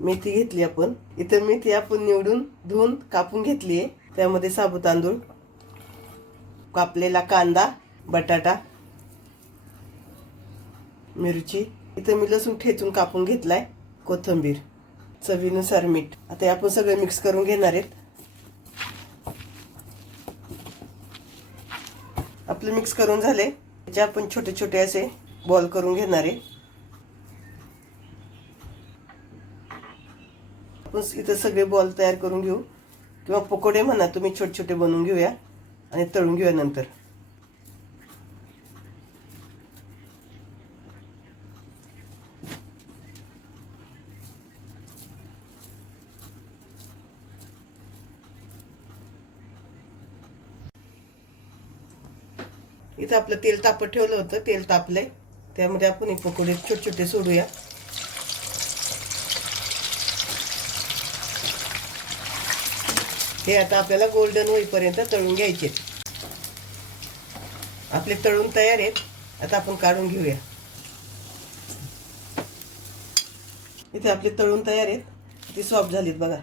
मेथी घेतली आपण. इथं मेथी आपण निवडून धुवून कापून घेतली आहे. त्यामध्ये साबुत तांदूळ, कापलेला कांदा, बटाटा, मिरची, इथं मी लसूण ठेचून कापून घेतलाय, कोथिंबीर, चवीनुसार मीठ. आता आपण सगळे मिक्स करून घेणार आहेत. आपलं मिक्स करून झाले. त्याचे आपण छोटे छोटे असे बॉल करून घेणार आहे. आपण इथं सगळे बॉल तयार करून घेऊ, किंवा पकोडे म्हणा तुम्ही, छोटे छोटे बनवून घेऊया आणि तळून घेऊया नंतर. इथं आपलं तेल तापत ठेवलं होतं, तेल तापलंय. त्यामध्ये आपण हे पकोडे छोटे छोटे सोडूया. हे आता आपल्याला गोल्डन होईपर्यंत तळून घ्यायचे. आपले तळून तयार आहेत. आता आपण काढून घेऊया. इथे आपले तळून तयार आहेत. ती सॉफ्ट झालीत बघा.